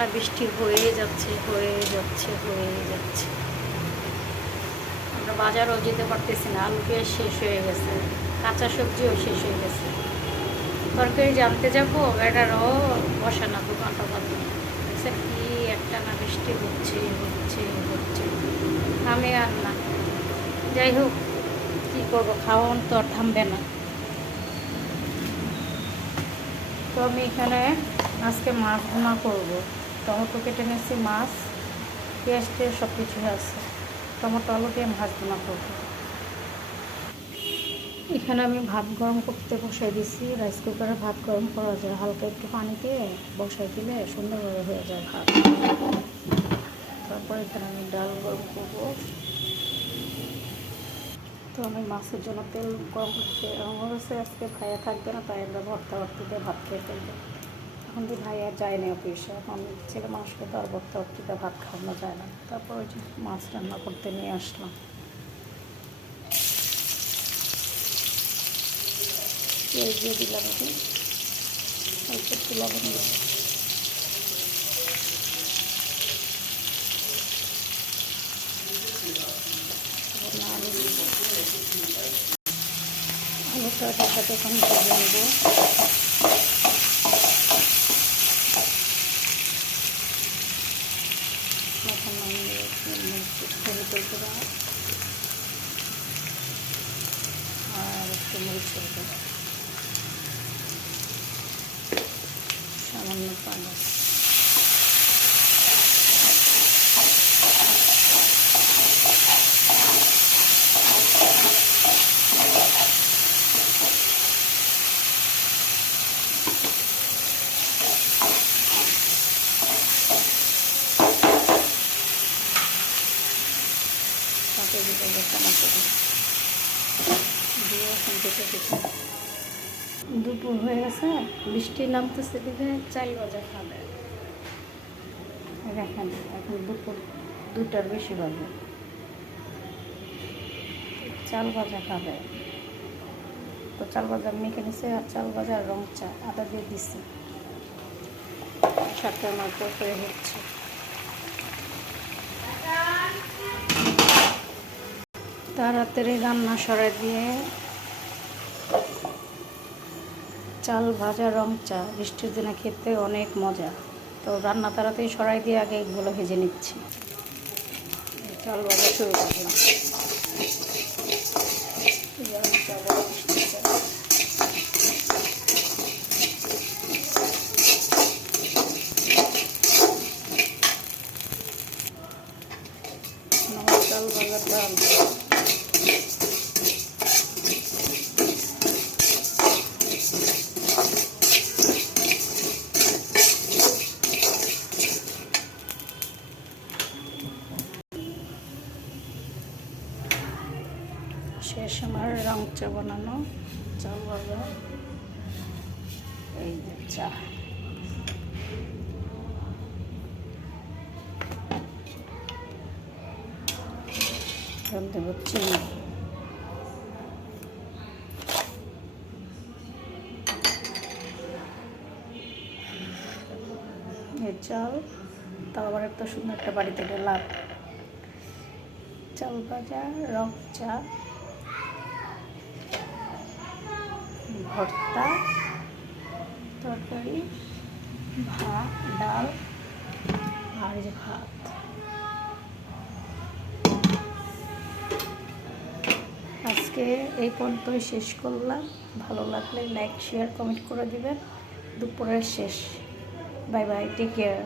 টানা বৃষ্টি হয়ে যাচ্ছে হয়ে যাচ্ছে হয়ে যাচ্ছে। আমরা বাজারও যেতে পারতেছি না, আলু পেঁয়াজ শেষ হয়ে গেছে, কাঁচা সবজিও শেষ হয়ে গেছে। তরকারি জানতে যাবো, এটারও বসে না দোকানটা বন্ধ। কি একটা না বৃষ্টি হচ্ছে হচ্ছে হচ্ছে, থামে আর না। যাই হোক, কী করবো, খাওয়ান তো আর থামবে না। তো আমি এখানে আজকে মাছ ভুনা করবো। টমেটো কেটে নিয়েছি, মাছ পেঁয়াজ টেয়াজ সব কিছুই আছে। টমেটো আলু দিয়ে মাছ ভুনা করবো। এখানে আমি ভাত গরম করতে বসাই দিয়েছি। রাইস কুকারে ভাত গরম করা যায়, হালকা একটু পানি দিয়ে বসাই দিলে সুন্দরভাবে হয়ে যায় ভাত। তারপর এখানে আমি ডাল গরম করবো। তো আমি মাছের জন্য তেল গরম করছি। আমার হচ্ছে আজকে ভাইয়া থাকবে না, তাই আমরা ভর্তা ভর্তি দিয়ে ভাত খেয়ে ফেলবো। এখন দিয়ে ভাইয়া যায়নি অফিসে, এখন ছেলে মানুষকে তো আর ভর্তা ভর্তি দিয়ে ভাত খাওয়ানো যায় না। তারপর ওই যে মাছ রান্না করতে নিয়ে আসলাম। পেঁয়াজ দিয়ে দিলাম, কি অল্প একটু লবণ দিলাম। আলুটা সাথে এখন ভেজে নেব। এখন হলুদের গুঁড়া আর একটু মরিচের গুঁড়া, সামান্য পানি। সাথে দিতে টমেটো দিয়ে এখন কেটে দিতে। দুপুর হয়ে গেছে, বৃষ্টি নামতেছে দিকে চাল ভাজা খাবে। দেখেন এখন দুপুর 2টার বেশি বাজে, চাল ভাজা খাবে। তো চাল ভাজা মেখে নিছে, আর চাল ভাজা রং চা আদা দিয়ে দিচ্ছি। সাথে আমার তরকারি হচ্ছে। তাড়াতাড়ি রান্না সরাই দিয়ে চাল ভাজা রং চা বৃষ্টির দিনে খেতে অনেক মজা। তো রান্না তাড়াতাড়ি সরাই দিয়ে আগে এগুলো ভেজে নিচ্ছি। চাল ভাজা শুরু করলাম। চাল ভাজার ডাল শেষ। আমার রং চা বানানো, চাল ভাজা, এই যে চা। দেব চিনি, এই চাল। তাও আবার একটা সুন্দর একটা বাড়িতে গেলাম। চাল ভাজা, রং চা, ভর্তা, তরকারি, ভাত, ডাল আর যে ভাত। আজকে এই পর্যন্তই শেষ করলাম। ভালো লাগলে লাইক শেয়ার কমেন্ট করে দিবেন। দুপুরের শেষ। Bye bye, take care.